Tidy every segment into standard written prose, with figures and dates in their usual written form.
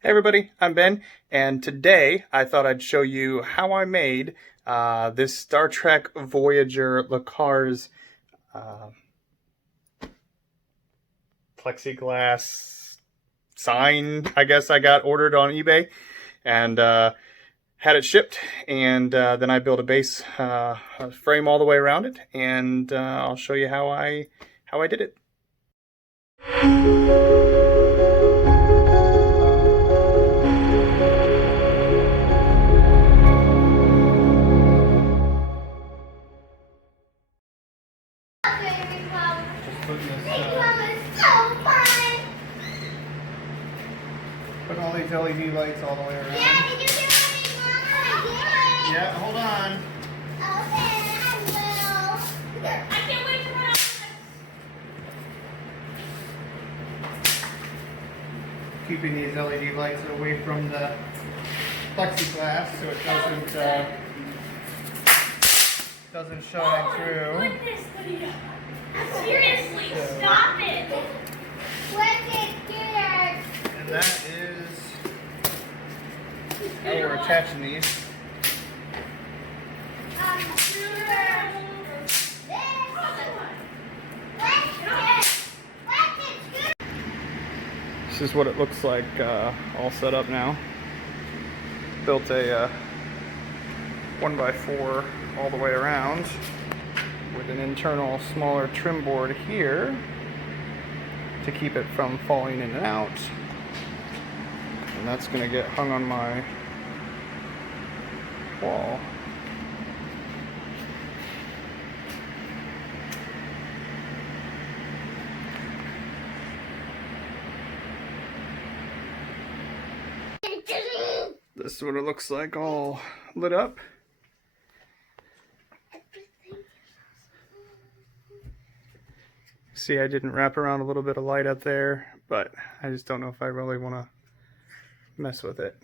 Hey everybody, I'm Ben, and today I thought I'd show you how I made this Star Trek Voyager LCARs uh, plexiglass sign, I guess I got ordered on eBay, and had it shipped, and then I built a base frame all the way around it, and I'll show you how I did it. Just putting putting all these LED lights all the way around. Yeah, can you get ready, Mama? Yeah, hold on. Okay, I will. I can't wait to run off. Keeping these LED lights away from the plexiglass so it doesn't shine through. Goodness, Lydia. Seriously, stop it. What's it scared? And that is how we're attaching these. This is what it looks like all set up now. Built a 1x4 all the way around with an internal smaller trim board here to keep it from falling in and out. And that's going to get hung on my wall. This is what it looks like all lit up. See, I didn't wrap around a little bit of light up there, but I just don't know if I really want to mess with it.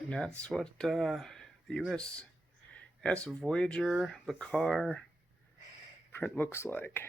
And that's what the USS Voyager LCAR print looks like.